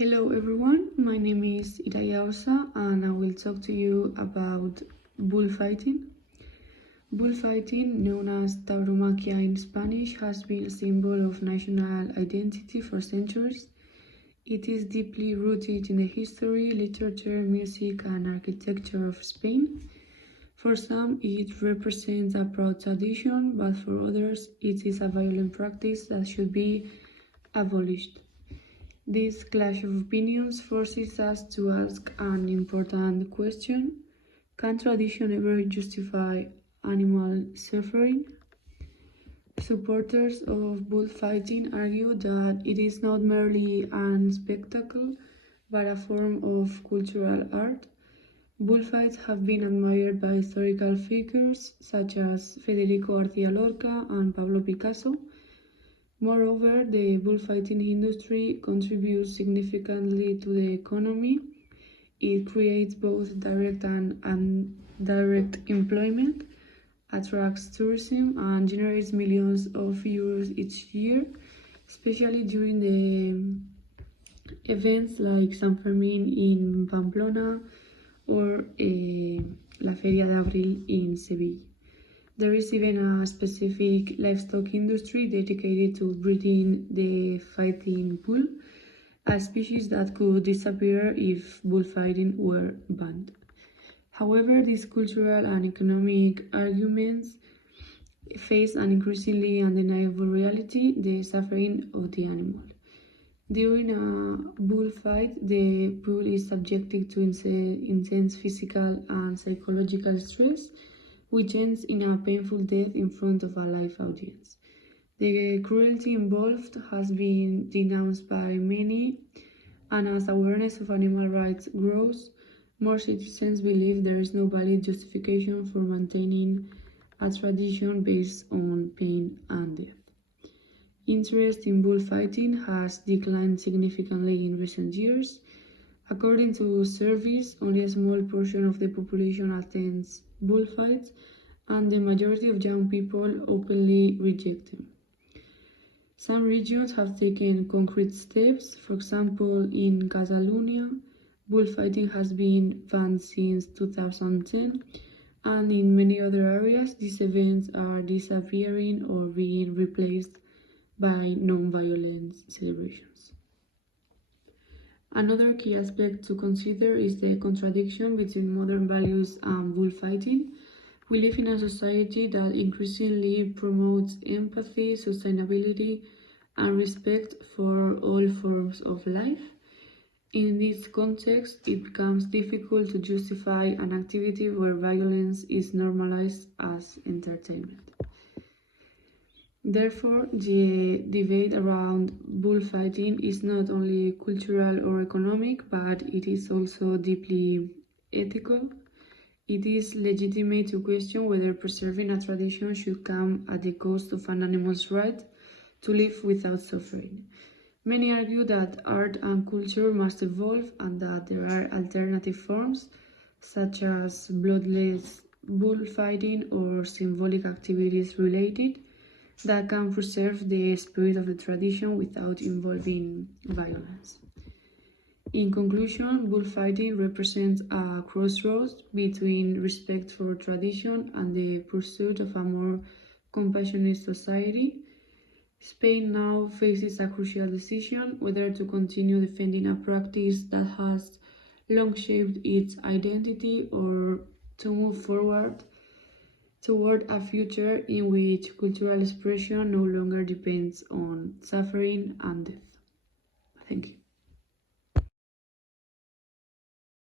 Hello everyone, my name is Iraya Osa and I will talk to you about bullfighting. Bullfighting, known as tauromaquia in Spanish, has been a symbol of national identity for centuries. It is deeply rooted in the history, literature, music and architecture of Spain. For some, it represents a proud tradition, but for others, it is a violent practice that should be abolished. This clash of opinions forces us to ask an important question: can tradition ever justify animal suffering? Supporters of bullfighting argue that it is not merely a spectacle, but a form of cultural art. Bullfights have been admired by historical figures such as Federico García Lorca and Pablo Picasso. Moreover, the bullfighting industry contributes significantly to the economy. It creates both direct and indirect employment, attracts tourism, and generates millions of euros each year, especially during the events like San Fermín in Pamplona or La Feria de Abril in Seville. There is even a specific livestock industry dedicated to breeding the fighting bull, a species that could disappear if bullfighting were banned. However, these cultural and economic arguments face an increasingly undeniable reality: the suffering of the animal. During a bullfight, the bull is subjected to intense physical and psychological stress, which ends in a painful death in front of a live audience. The cruelty involved has been denounced by many, and as awareness of animal rights grows, more citizens believe there is no valid justification for maintaining a tradition based on pain and death. Interest in bullfighting has declined significantly in recent years. According to surveys, only a small portion of the population attends bullfights, and the majority of young people openly reject them. Some regions have taken concrete steps. For example, in Catalonia, bullfighting has been banned since 2010, and in many other areas, these events are disappearing or being replaced by non-violent celebrations. Another key aspect to consider is the contradiction between modern values and bullfighting. We live in a society that increasingly promotes empathy, sustainability, and respect for all forms of life. In this context, it becomes difficult to justify an activity where violence is normalized as entertainment. Therefore, the debate around bullfighting is not only cultural or economic, but it is also deeply ethical. It is legitimate to question whether preserving a tradition should come at the cost of an animal's right to live without suffering. Many argue that art and culture must evolve and that there are alternative forms, such as bloodless bullfighting or symbolic activities related, that can preserve the spirit of the tradition without involving violence. In conclusion, bullfighting represents a crossroads between respect for tradition and the pursuit of a more compassionate society. Spain now faces a crucial decision: whether to continue defending a practice that has long shaped its identity, or to move forward toward a future in which cultural expression no longer depends on suffering and death. Thank you.